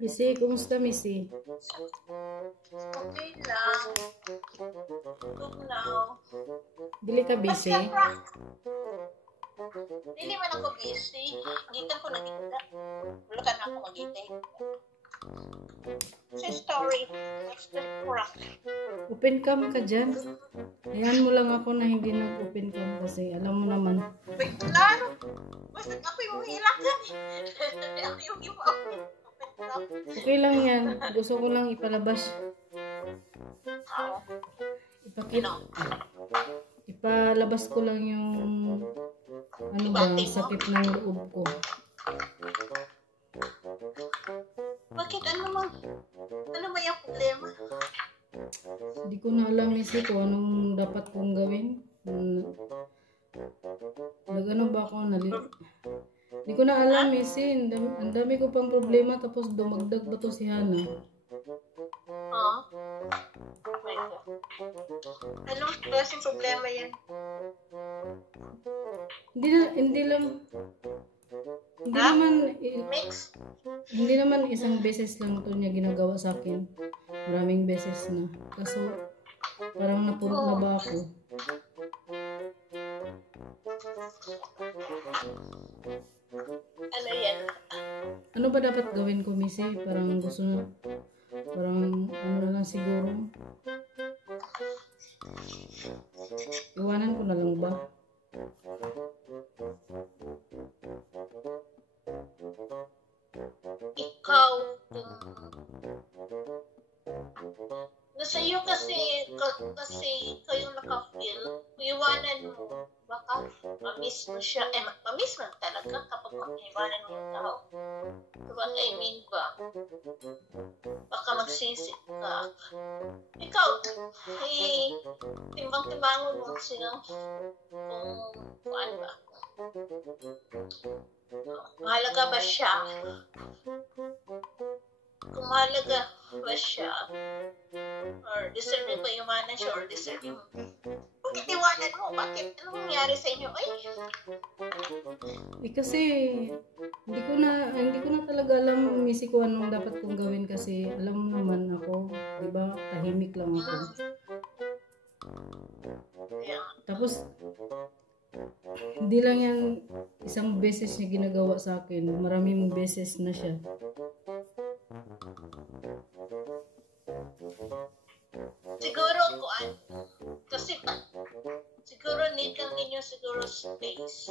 Missy, kumusta Missy? Okay lang. Good now. Dili ka busy? Dili man ako busy. Gitan ko na kita. Wala ka na ako magitay. Say story. What's the prank? Open cam ka dyan. Ayan mo lang ako na hindi nag-open cam kasi alam mo naman. Wait lang. Basta ako yung hilakan. Ako yung open cam. Okay lang yan. Gusto ko lang ipalabas. Ipalabas ko lang yung ano ba, sakit ng loob ko. Bakit? Ano ba yung problema? Hindi ko na alam Missy kung anong dapat kong gawin. Nagano ba ako? Hindi ko na alam Missy. Ang dami ko pang problema tapos dumagdag ba to si Hana? Anong klaseng problema yan? Hindi naman isang beses lang to niya ginagawa sa akin. Maraming beses na. Kaso parang napulot na ba ako? Ano yan? Ano ba dapat gawin ko Missy? Parang gusto na parang ano na lang siguro. Iwanan ko na lang ba? Ikaw, nasa iyo kasi ikaw yung naka-feel, iwanan mo, baka mamiss mo siya, mamiss mo talaga kapag iwanan mo yung tao. What I mean ba? Baka magsisip ka. Ikaw, timbang-timbangon mo silang kung ano ba. Mahalaga ba siya? Kung mahalaga ba siya, or deserve ba iwanan siya, or deserve mo. Bakit iwanan mo? Bakit? Anong nangyari sa inyo? Kasi hindi ko na talaga alam Missy ko anong dapat kong gawin kasi alam mo naman ako, 'di ba? Tahimik lang ako. Tapos hindi lang yan isang beses niya ginagawa sa akin, maraming beses na siya. Siguro kasi siguro need lang ninyo siguro space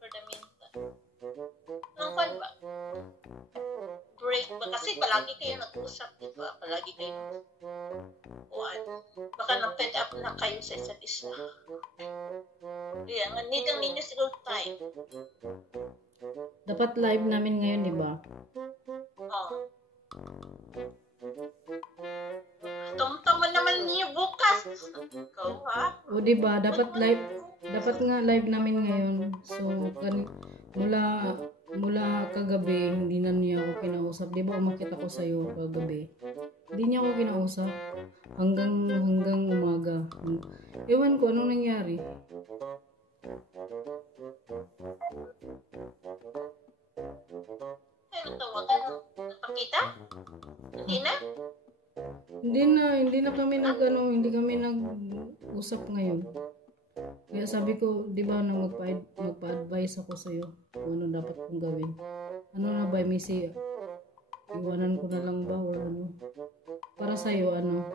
for the meantime. Anong kan ba? Break ba? Kasi palagi kayo nag-usap, di ba? Palagi kayo baka na-fed up na kayo sa isa't isa. Kaya need lang ninyo siguro time. Dapat live namin ngayon, di ba? Tama naman niyo bukas. Ikaw ha? O di ba? Dapat nga live namin ngayon. So mula kagabi hindi na niya ako kinausap. Di ba umakit ako sa iyo kagabi? Hindi niya ako kinausap hanggang umaga. Ewan ko anong nangyari. Ano tawagan? Napakita? Hindi na kami hindi kami nag-usap ngayon. Kaya sabi ko, di ba na magpa-advise ako sa iyo kung ano dapat kong gawin. Ano na ba, Missy? Iwanan ko na lang ba o ano? Para sa iyo ano?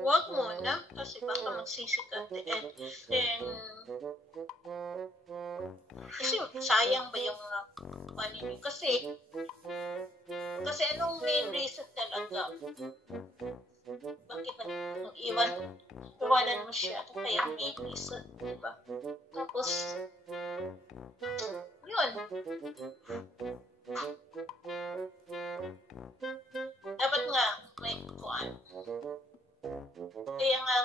Huwag muna kasi baka magsisi ka at the end. Then kasi sayang ba yung ano niyo? Kasi anong main reason talaga? Bakit iwanan mo siya? Ito kaya main reason, diba? Tapos yun. Dapat nga may kuan. Kaya nga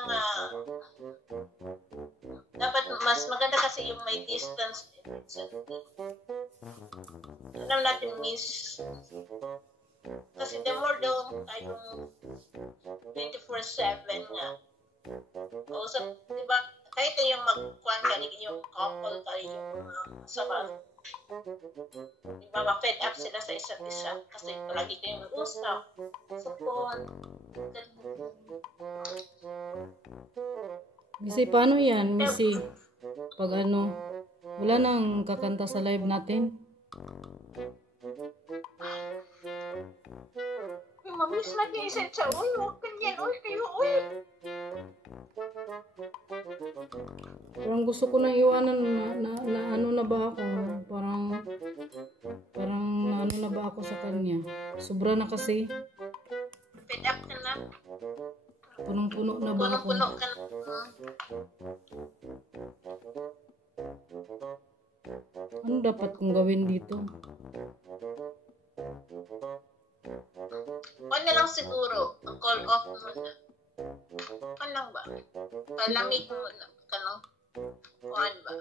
dapat mas maganda kasi yung may distance. Alam natin miss. Kasi the more daw tayong 24/7 nga. Kausap, diba? Kahit yung mag-kuan ka, yung couple ka, yung sama. Di ba, ma-fed up sila sa isa't isa kasi palagi kayong mag-usap. Support. Missy, paano yan, Pero, Missy? Pag ano, wala nang kakanta sa live natin. yung mamiss na niya isa siya, uy, huwag ganyan, uy, kayo, uy. Parang gusto ko nang iwanan na ano na ba ako? Parang ano na ba ako sa kanya? Sobra na kasi. Fed up ka na. Punong-puno na ba ako? Puno-puno ka na. Ano dapat kong gawin dito? Ano na lang siguro, ang call off mo na. Ano lang ba? Palamig mo na. Kanong, kuhan ba?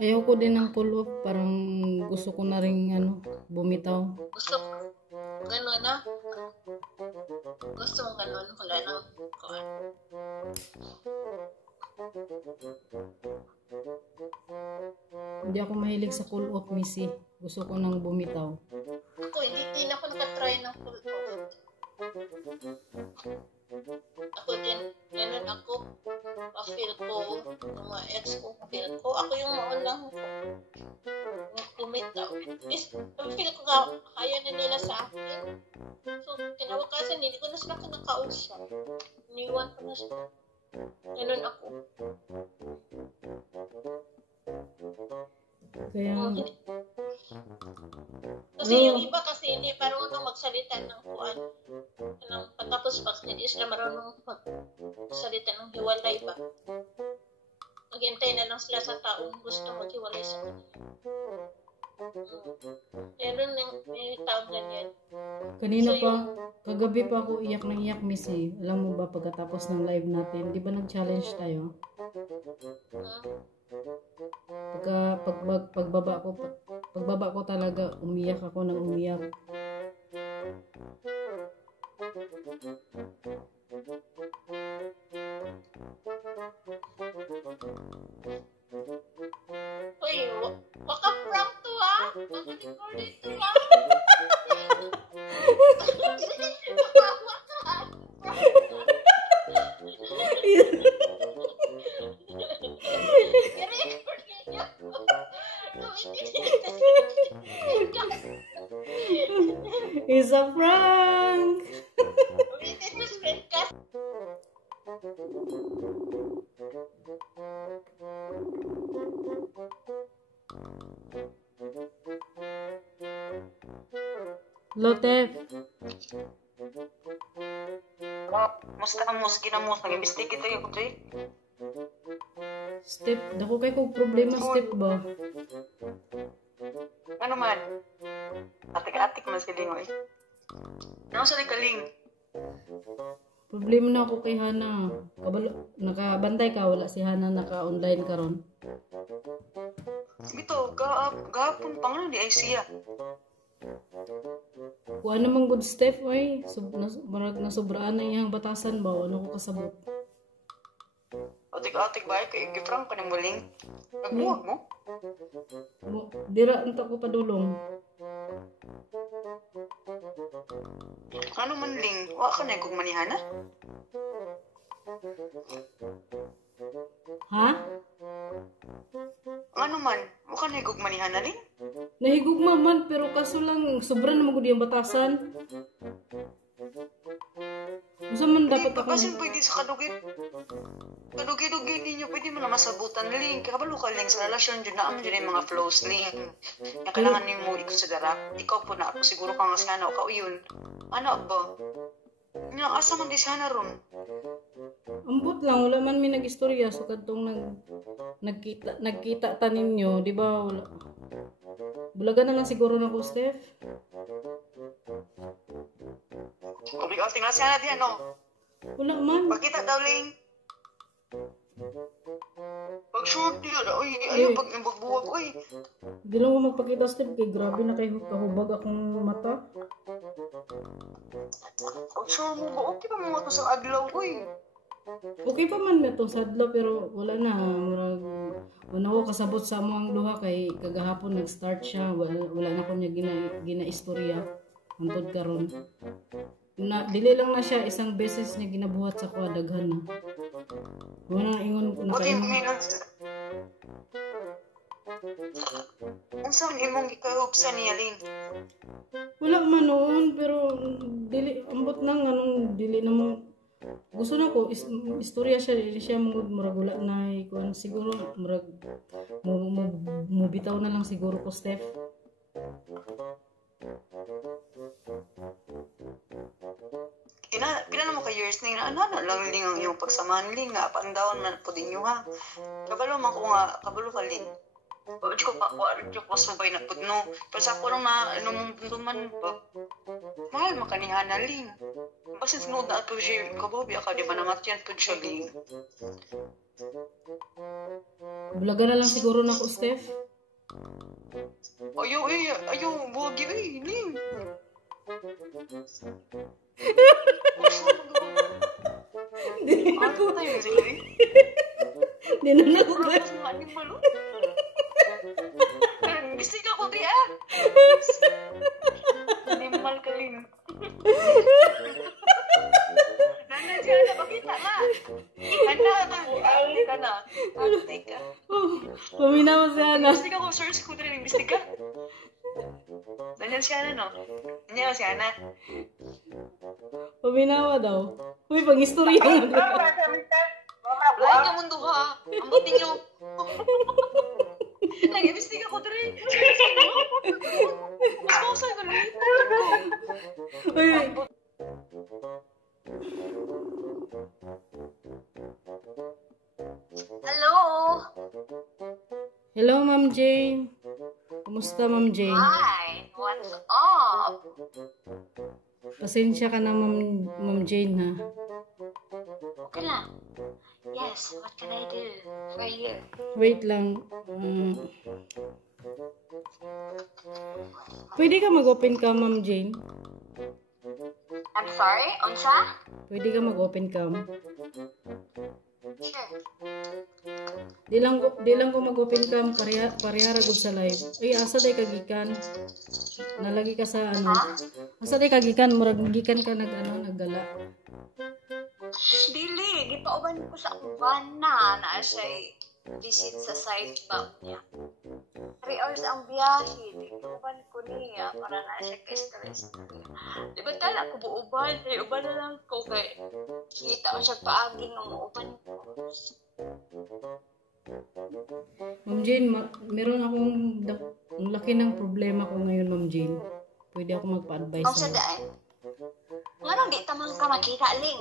Ayaw ko din ng pull off. Parang gusto ko na rin ano, bumitaw. Gusto ko, gano'n na. Gusto mo gano'n, wala nang kuhan. Hindi ako mahilig sa pull off, Missy. Gusto ko nang bumitaw. Ako, hindi na ako nakatry ng full off. Ako din, ganun ako. Pa-feel ko, yung mga ex ko, feel ko. Ako yung maunang kumitaw. Feel ko kaya na nila sa akin. So, kinawakasan, hindi ko na sila kinakausap. Iniwan ko na sila. Ganun ako. Kaya, Kasi yung iba kasi hindi marunong magsalita ng kuan. Patapos pag hindi sila marunong magsalita ng hiwalay ba. Maghintay na lang sila sa taong gusto maghiwalay sa kanila. Meron may taong ganyan. kanina pa, kagabi pa ako iyak ng iyak, Missy. Alam mo ba, pagkatapos ng live natin, di ba nag-challenge tayo? Pagbaba ko talaga, umiyak ako ng umiyak. Uy, baka prank to ha? Baka recorded to ha? Makawa ka. I-record niya. It's a prank! Ulitin mo screencast. Lotef, Musta ang mus ginamos nag-imbestiga tayo ko tayo. Step, dako kay kong problema, Step ba? Ano man? Atik-atik man sila mo eh. Ano sa kaling? Problema na ako kay Hana. Nakabantay ka, wala si Hana, naka-online ka ron. Ito, gahapon pa nga di ay siya. Kung ano mang good step, oy. Nasobraan na iyang batasan ba? Ano ko kasabot? Atik-atik ba kay gifrang pa ng muling? Nagbuwag mo? Dira, nita ko padulong. Ano man ling? Wa ka na kung manihan na? Ha? Ano man? Wa ka na kung manihan na ling? Nahigugma man, pero kaso lang, sobra na magod yung batasan. Masa man dapat ako... Kasi pwede sa kadugid. Kadugid-dugid ninyo, pwede mo na masabutan ling. Kabalo ka ling sa relasyon dyan na ang dyan yung mga flows ling. Yung kailangan niyo mo ikonsidera. Ikaw po na ako siguro ka nga sana o kauyon. Ano ba? Yung asa man di sana ron. Ambot lang, wala man may nag-istorya. So, katong nagkita ta ninyo, di ba? Bulaga na lang siguro na ko, Steph. Obligating na sana diyan, no? Wala man. Pakita daw, Ling. Pag-short niya na, uy, ayaw pag nabagbuwag, uy. Di lang mo magpakita, Steph, kay grabe na kayo kahubag akong mata. Pag-short mo ba, okay pa mo ito sa adlaw, uy. Okay pa man na to sadlo, pero wala na. Murag, ako kasabot sa among duha kay kagahapon nag-start siya, wala na ko niya gina-istorya hangtod karon. Dili lang na siya isang beses niya ginabuhat sa ko daghan na. Wala ingon Buti nakaingon. ngayon. Ang saan imong gikahubsan niya, Lin? Wala man noon pero dili ambot nang anong dili na mo gusto na ko istorya siya murag wala na kuan siguro murag mo bitaw na lang siguro ko Steph. Pila na mo ka years ning ano lang Ling ang iyong pagsamahan Ling nga up and down man po din ha. Kabalo man ko nga kabalo ka Ling. Di ko pa ko subay na pudno. Pero sa ako lang na ano mong duman ba. Mahal makanihan na Ling. Basta sunod na ato siya kababi ka di ba namatyan po siya Ling. Bulaga na lang siguro na ko Steph. Ayaw, buwag yun Ling. Di na Ano tayo sila Ling? Di na ako Tapos mga animal bisig ako diya. Animal ka Ling. Nana siya na pakita na. Ante ka na. Ante ka. Paminaw siya na. Bisig ako, search ko din yung bisig ka. Nandiyan siya na, no? Nandiyan siya na. Paminawa daw. Uy, pag-istorya nga. Lahat ka mundo ha. Ambot ninyo. Nag-ibistig ako din. Mas mausay ko lang. Uy, Hello? hello Ma'am Jane. Kumusta Ma'am Jane? Hi, what's up? Pasensya ka na Ma'am Jane ha. Okay lang. Yes, what can I do for you? Wait lang. Pwede ka mag-open cam Ma'am Jane? I'm sorry, unsa? Pwede ka mag-open cam? Sure. Di lang ko mag-open cam parehara gud sa live. Ay asa day kagikan? Nalagi ka sa ano? Asa day kagikan murag gikan ka naggala. Dili, gipauban ko sa uban na siya visit sa site ba niya. 3 hours ang biyahe, gipauban ko niya para na siya ka-stress. Di ba tala ko buuban? Uban na lang ko kay kita ko siya paagi ng uban ko. Ma'am Jane, meron akong ang laki ng problema ko ngayon Ma'am Jane. Pwede ako magpa-advise Ang sadaan. Nga di tamang ka makita, Ling.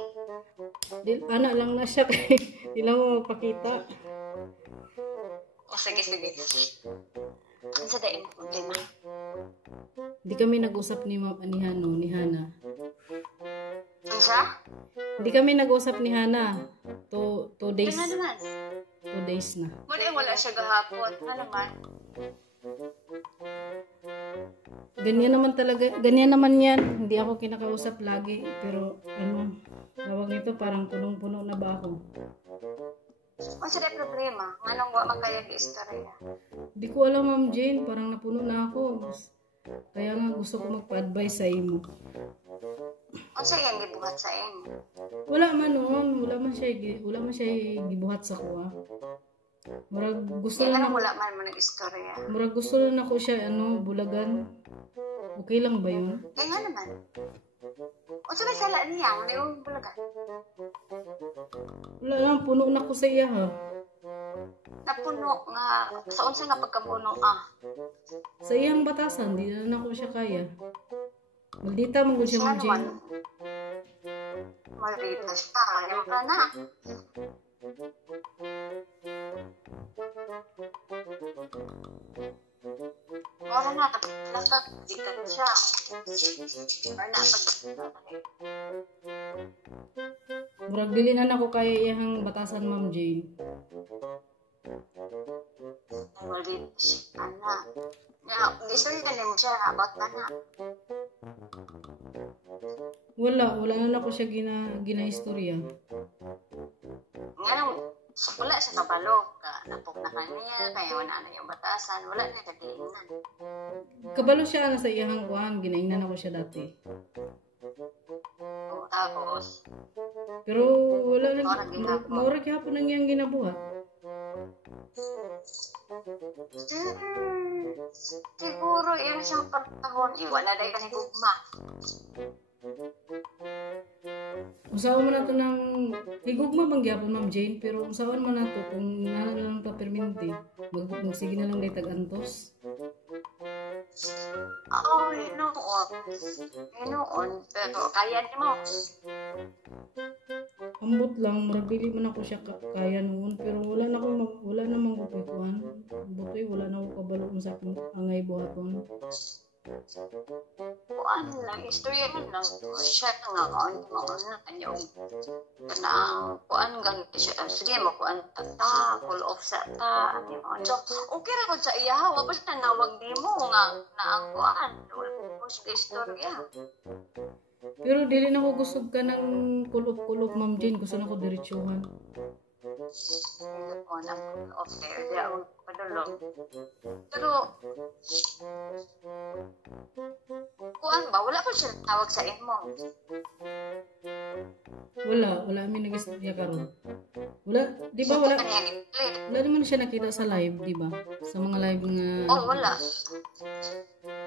Anak lang na siya kay di lang mo magpakita. O sige. Ang sadaan ko problema. Hindi kami nag-usap ni Hana. Ang sa? Hindi kami nag-usap ni Hana. 2 days. Nga naman. 2 days na. Wala siya gahapon. Nga naman. Ganyan naman yan. Hindi ako kinakausap lagi. Pero, tawag nito parang punong-puno na ba ako? Ang sadaan problema. Nga nang wa makaya istorya. Hindi ko alam Ma'am Jane. Parang napuno na ako. Kaya nga gusto ko magpa-advise sa imo. Ang sayang gibuhat sa inyo. Wala man noon. Wala man siya gibuhat sa kuha. Murag gusto Kaya lang nga wala man mo nag-istorya. Murag gusto lang ako siya bulagan. Okay lang ba yun? Kaya nga naman. O sa may sala niya, may bulagan. Wala lang, puno na ko sa iya ha. Napuno nga, sa unsa nga pagkapuno Sa iyang batasan, di na ako siya kaya. Maldita mo siya Ma'am Jane. Maldita siya, ayaw ka na. Wala na, nakapagdikan siya. Or Murag dili na ako kaya iyang batasan Ma'am Jane. Maldita siya, anak. Nga, gusto ka din siya, about ka na. Wala na ako siya gina-istorya. Nga, wala siya kabalo. Napok na kanya, kaya wala na yung batasan, wala na kagiingan. Kabalo siya na sa iyang kuhan, ginaingnan ako siya dati. O, tapos, Pero wala na, Murag gihapon. murag hapon ang iyang ginabuhat. Siguro, yun siyang pagtahon, wala na yung gugma. Usawa mo na to ng higugma bang gyapon Ma'am Jane, pero usawan mo na to kung nana na lang paperminti, magsige na lang day tag-antos. Oo, hinoon, pero kaya niyo mo. Ambot lang, marabili man ako siya kaya noon, pero wala namang kukuhan. Butoy, wala na ako kabalo mo sa akong angay buhaton. Kuan lang, istorya lang, siya nga kuan na kanya kanang kuan ganito siya. Sige mo kuan ta, pull off sa ta, ano mo. So, okay ra ko sa iya, wa pa siya nawag nimo nga na ang kuan. Wala ko sa istorya. Pero dili na ko gusog ka ng kulop-kulop Ma'am Jane, gusto na ko diretsuhan. Kuan ang pull off there, di ako padulong. Pero kuan ba, wala pa siya tawag sa imo. Wala kami nag-istorya karon. Wala, di ba wala naman siya nakita sa live, di ba? Sa mga live nga Oh, wala.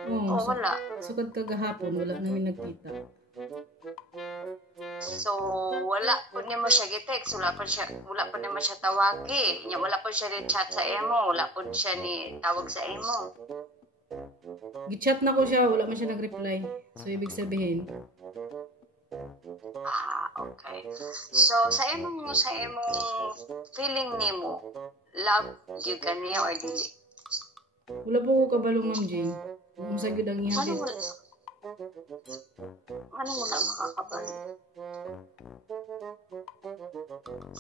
Oo, Oh, wala. sukad kagahapon, wala namin nagkita. So, wala po niya mo siya gitext, wala pa niya mo siya tawagi, wala po siya ni chat sa emo, wala po siya ni tawag sa emo. Gichat na ko siya, wala man siya nag-reply. So, ibig sabihin, Okay. So, sa emong feeling nimo, love you ka niya or dili? wala po ko kabalo Ma'am Jane. Kung sa gyud ang iyang Ano din. mo na makakabalo?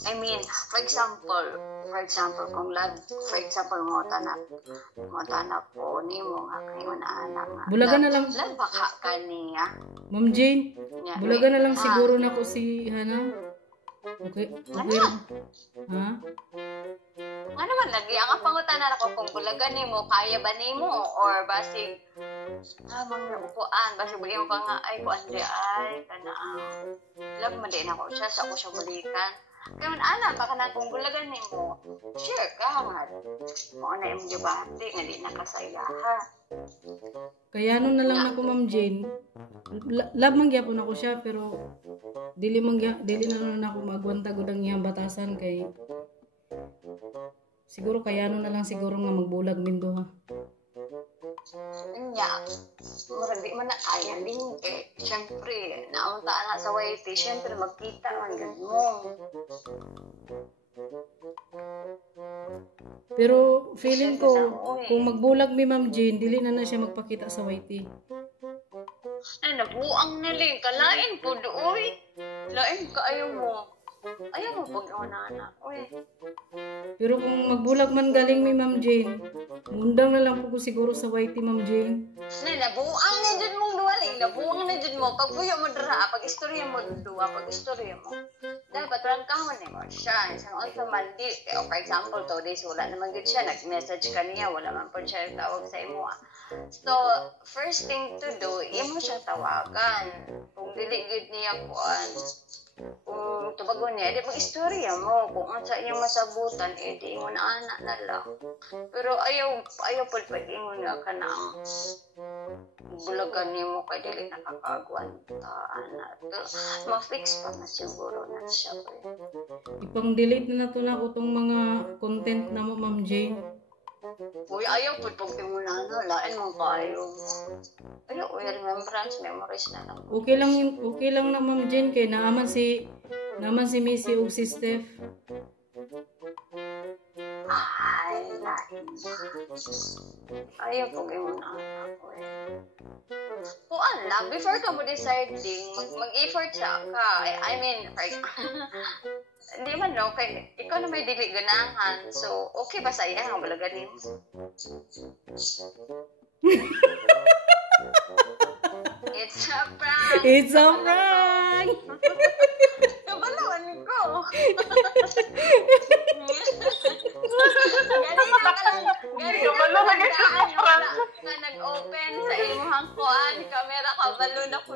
I mean, for example, kung love, for example, mo tanak po nimo nga kayo na anak nga. Bulaga na lang, Love baka ka niya. Ma'am Jane, Nya, bulaga na lang siguro na ko si Hana. Okay lang. Ha? Nga naman, lagi ang pangutanan ako kung bulagan nimo, kaya ba nimo? Or basig, mga upuan, basig bagay mo pa nga, ay, kuan di ay, kanaan. Love mo din ako siya, sa ako siya bulikan. Kaya man, ana, baka na kung bulagan nimo, share ka, nga. Mga na yung debate, nga di nakasaya, ha? Kaya nun na lang ako Ma'am Jane. Love man gyapon ako siya, pero dili na lang ako magwanta gud ang iyang batasan kay siguro kaya nun na lang siguro nga magbulag mindo ha. Nya, murag di man na kaya din, eh, syempre, naunta na sa YT, syempre, magkita man gud mo. Pero feeling ko kung magbulag mi Ma'am Jane, dili na siya magpakita sa YT. Ay, nabuang na rin. Kalain po doon. Lain ka, ayaw mo. Ayaw mo pag anak. Uy. Pero kung magbulag man galing mi Ma'am Jane, mundang na lang po ko siguro sa YT Ma'am Jane. Nabuang na dyan mong duwaling. Nabuang na dyan mo. Pag buyo mo dara, pag istorya mo duwa, pag istorya mo. Dapat rangkaman mo siya. Isang also mandi. O for example, 2 days wala naman din siya. Nag-message ka niya. Wala man po siya tawag sa imo. So, first thing to do, imo siya tawagan. Kung diligid niya kuan, kung tubagon niya, di mag-istorya mo. Kung ang sa iyong masabutan, di mo na anak na lang. Pero ayaw po pag-ingon nga ka na bulagan niyo mo kay dili nakakagwan ta anak. Ma-fix pa na siguro na siya. Ipang-delete na to na ko tong mga content na mo Ma'am Jane. Uy, ayaw po pag timunan na, lain mo kayo. Ayaw, remembrance, memories na lang. Okay lang na Ma'am Jane kay naaman si Missy ug si Steph. Ay, lain na. Ayaw po kayo na anak ko Kuan lang, before ka mo deciding, mag-effort siya ka. I mean, hindi man no, kay ikaw na may dili ganahan. So, okay ba sa iya ang balaganin mo? It's a prank! It's a prank! Kabalawan ko! Kabalo na gyud siya, Frank. Nga nag-open sa imuhang kuan, camera kabalo na po